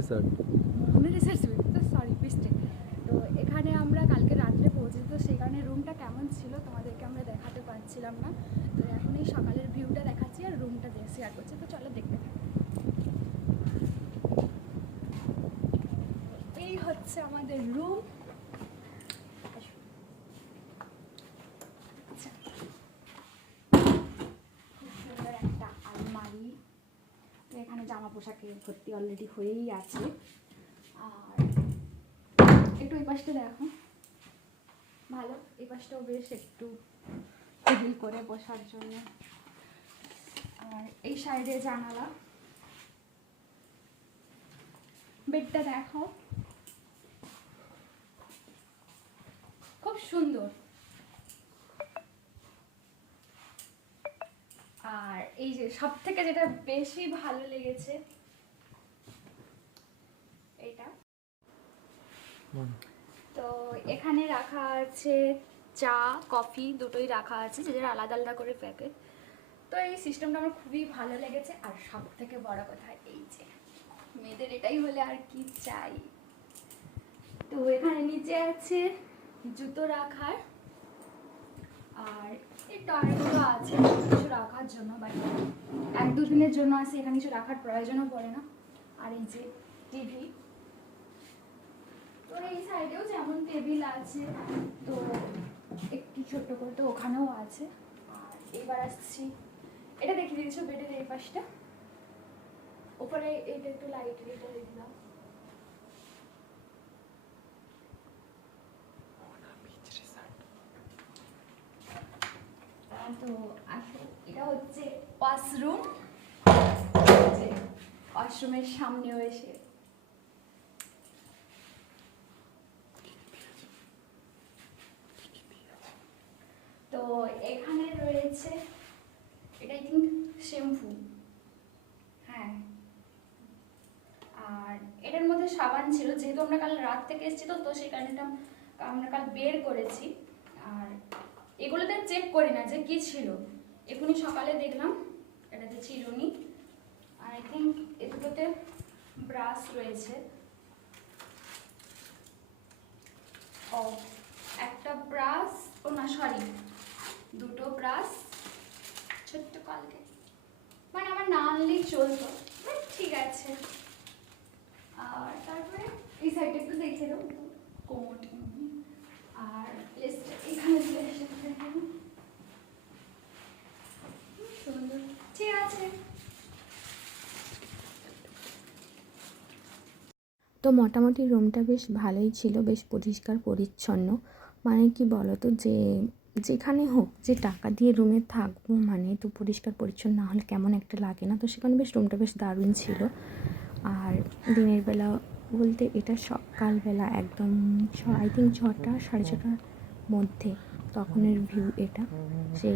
Resort. মোহনা research তো sorry mistake. তো এখানে আমরা কালকে রাত্রে পৌঁছেছি, তো সেখানে রুমটা কেমন ছিল তোমাদেরকে আমরা দেখাতে পারছিলাম না। তো এখন এই সকালের ভিউটা দেখাচ্ছি আর রুমটা শেয়ার করছি, তো চলো দেখতে থাকি। এই হচ্ছে আমাদের রুম। আচ্ছা, খুব সুন্দর একটা আলমারি। তো এখানে জামা পোশাকের ভর্তি অলরেডি হয়েই আছে। আর একটু এই পাশটা দেখো, ভালো। এই পাশটাও বেশ একটু টেবিল করে বসার জন্য। আর এই সাইডে জানালা। বেডটা দেখো, খুব সুন্দর। আর এই যে সব থেকে যেটা বেশি ভালো লেগেছে এইটা, তো এখানে রাখা আছে চা কফি দুটোই রাখা আছে, যে যারা আলাদা আলাদা করে প্যাকেট। তো এই সিস্টেমটা আমার খুবই ভালো লেগেছে। আর সব থেকে বড় কথা এই যে মেয়েদের এটাই হলে আর কি চাই। তো এখানে নিচে আছে জুতো রাখার, আর এই টায়ারগুলো আছে কিছু রাখার জন্য, বাট এক দুদিনের জন্য আছে, এখানে কিছু রাখার প্রয়োজনও পড়ে না। আর এই যে টিভি, তো এই সাইডেও যেমন টেবিল আছে, তো একটু ছোট্ট করে তো ওখানেও আছে। আর এবার আসছি, এটা দেখিয়ে দিয়েছো বেডের এই পাশটা, ওপরে এটা একটু লাইট এটা দেখলাম। তো আসো, এটা হচ্ছে ওয়াশরুম। ওয়াশরুমের সামনেও এসে তো এখানে রয়েছে, এটা আই থিঙ্ক শ্যাম্পু, হ্যাঁ। আর এটার মধ্যে সাবান ছিল, যেহেতু আমরা কাল রাত থেকে এসেছি, তো সেই কারণে আমরা কাল বের করেছি। আর এগুলোতে চেক করি না যে কি ছিল, এখনই সকালে দেখলাম এটাতে ছিল নি। আর আই থিঙ্ক এগুলোতে ব্রাশ রয়েছে। ও একটা ব্রাশ, ও না সরি, দুটো ব্রাশ, ছোট্ট কালকে, মানে আমার না আনলেই চলতো, ঠিক আছে। আর তারপরে এই সাইডটা একটু দেখে দাও, কোমোট। আর এখানে সুন্দর, ঠিক আছে। তো মোটামুটি রুমটা বেশ ভালোই ছিল, বেশ পরিষ্কার পরিচ্ছন্ন। মানে কি বলো তো, যে যেখানে হোক, যে টাকা দিয়ে রুমে থাকবো মানে তো পরিষ্কার পরিচ্ছন্ন না হলে কেমন একটা লাগে না। তো সেখানে বেশ রুমটা বেশ দারুণ ছিল। আর দিনের বেলা বলতে এটা সকালবেলা একদম আই থিঙ্ক 6টা 6:30টার মধ্যে তখনের ভিউ এটা। সে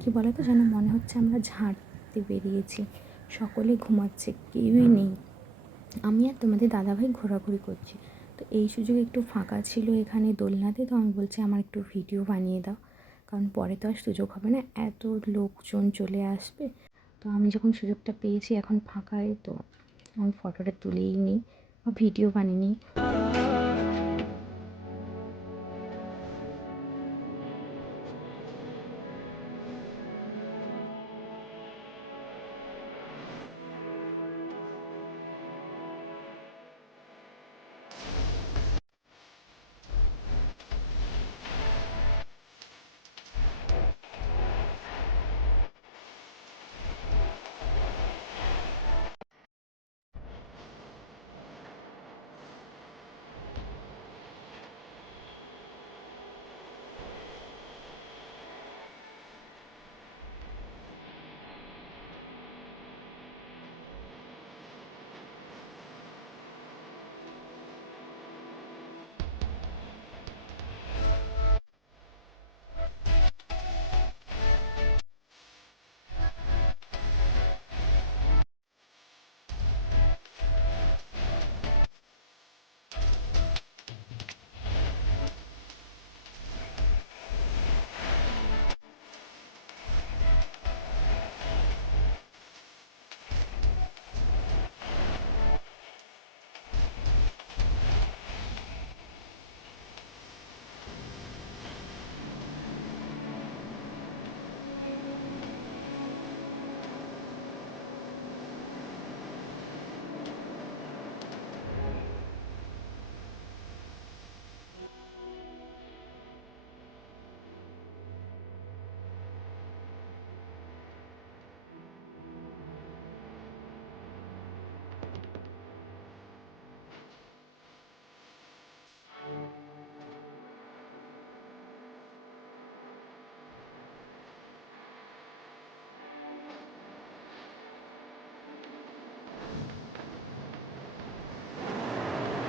কী বলো তো, যেন মনে হচ্ছে আমরা ঝাঁটতে বেরিয়েছি, সকলে ঘুমাচ্ছে, কেউই নেই। আমি আর তোমাদের দাদাভাই ঘোরাঘুরি করছি। তো এই সুযোগে একটু ফাঁকা ছিল এখানে দোলনাতে, তো আমি বলছি আমার একটু ভিডিও বানিয়ে দাও, কারণ পরে তো আর সুযোগ হবে না, এত লোকজন চলে আসবে। তো আমি যখন সুযোগটা পেয়েছি এখন ফাঁকায়, তো আমি ফটোটা তুলেই নিই বা ভিডিও বানিয়ে নিই।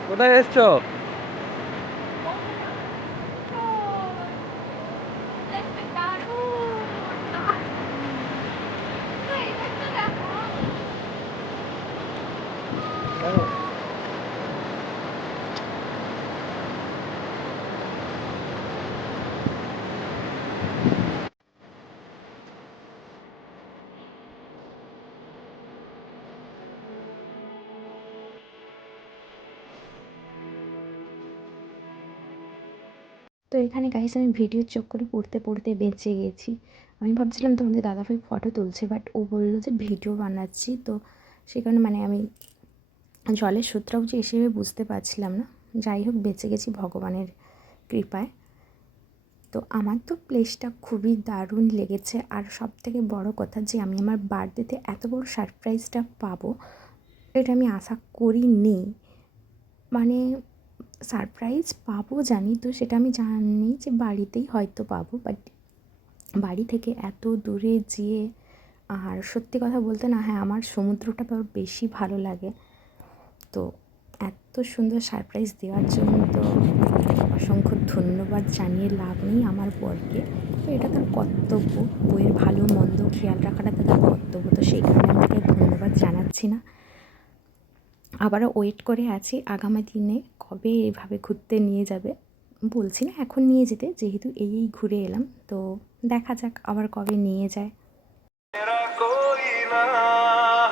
কোথায় এসছো? তো এখানে গাইস আমি ভিডিওর চক্করে পড়তে পড়তে বেঁচে গেছি। আমি ভাবছিলাম তোমাদের দাদাভাই ফটো তুলছে, বাট ও বললো যে ভিডিও বানাচ্ছি। তো সে কারণে মানে আমি জলের স্রোতটাও যে এসে বুঝতে পারছিলাম না। যাই হোক, বেঁচে গেছি ভগবানের কৃপায়। তো আমার তো প্লেসটা খুবই দারুণ লেগেছে, আর সব থেকে বড়ো কথা যে আমি আমার বার্থডেতে এত বড় সারপ্রাইজটা পাবো এটা আমি আশা করিনি। মানে সারপ্রাইজ পাবো জানি, তো সেটা আমি জানি যে বাড়িতেই হয়তো পাবো, বাট বাড়ি থেকে এত দূরে যেয়ে, আর সত্যি কথা বলতে না, হ্যাঁ আমার সমুদ্রটা বেশি ভালো লাগে। তো এত সুন্দর সারপ্রাইজ দেওয়ার জন্য তো অসংখ্য ধন্যবাদ জানিয়ে লাভ নেই আমার বরকে। তো এটা তার কর্তব্য, বইয়ের ভালো মন্দ খেয়াল রাখাটা তো তার কর্তব্য। তো সেই কারণে আমি তাকে ধন্যবাদ জানাচ্ছি না, আবারও ওয়েট করে আছি আগামী দিনে কবে এভাবে ঘুরতে নিয়ে যাবে। বলছি না এখন নিয়ে যেতে, যেহেতু এই ঘুরে এলাম, তো দেখা যাক আবার কবে নিয়ে যায়। मेरा कोई ना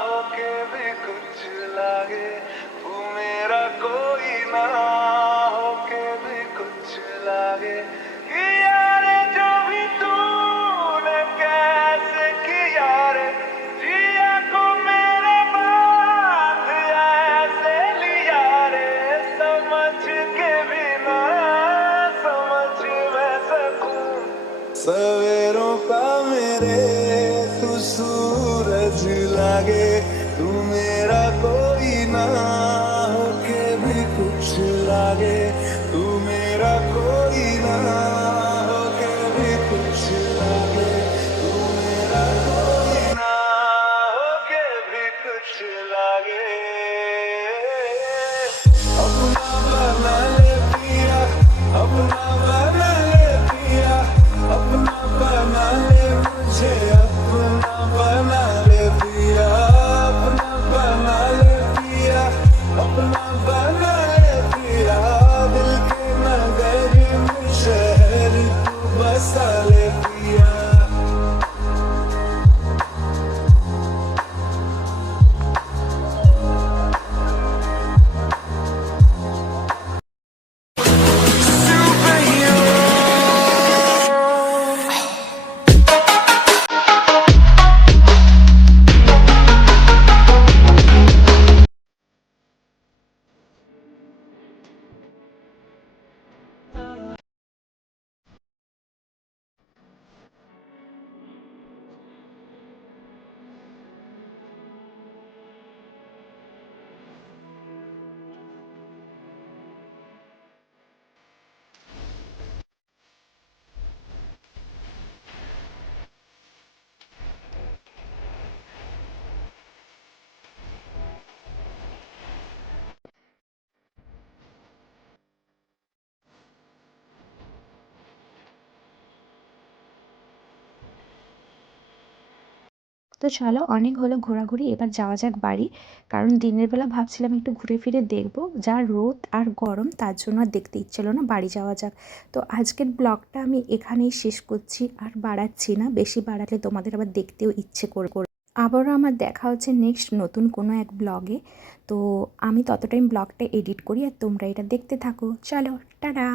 होके भी कुछ लागे, तू मेरा कोई ना होके भी कुछ लागे। कि यार जो भी तूने कैसे किया रे, जिया को मेरे बांध ऐसे लिया रे, समझ के भी ना समझ मैं सकूं सवेरों का मेरे तू सूरज लागे, तू मेरा कोई ना होके भी कुछ लागे, तू मेरा कोई ना होके भी कुछ लागे, तू मेरा कोई ना होके भी कुछ लागे। अपना बना ले पिया, अपना बना ले पिया, अपना बना ले मुझे, अपना बना ले पिया, अपना बना ले पिया, अपना बना ले पिया, दिल के नगर में शहर तू बसा ले पिया। তো চলো, অনেক হলো ঘোরাঘুরি, এবার যাওয়া যাক বাড়ি। কারণ দিনের বেলা ভাবছিলাম একটু ঘুরে ফিরে দেখবো, যা রোদ আর গরম তার জন্য আর দেখতে ইচ্ছে হলো না, বাড়ি যাওয়া যাক। তো আজকের ব্লগটা আমি এখানেই শেষ করছি, আর বাড়াচ্ছি না, বেশি বাড়ালে তোমাদের আবার দেখতেও ইচ্ছে করবে। আবারও আমার দেখা হচ্ছে নেক্সট নতুন কোনো এক ব্লগে। তো আমি তত টাইম ব্লগটা এডিট করি আর তোমরা এটা দেখতে থাকো। চলো, টাটা।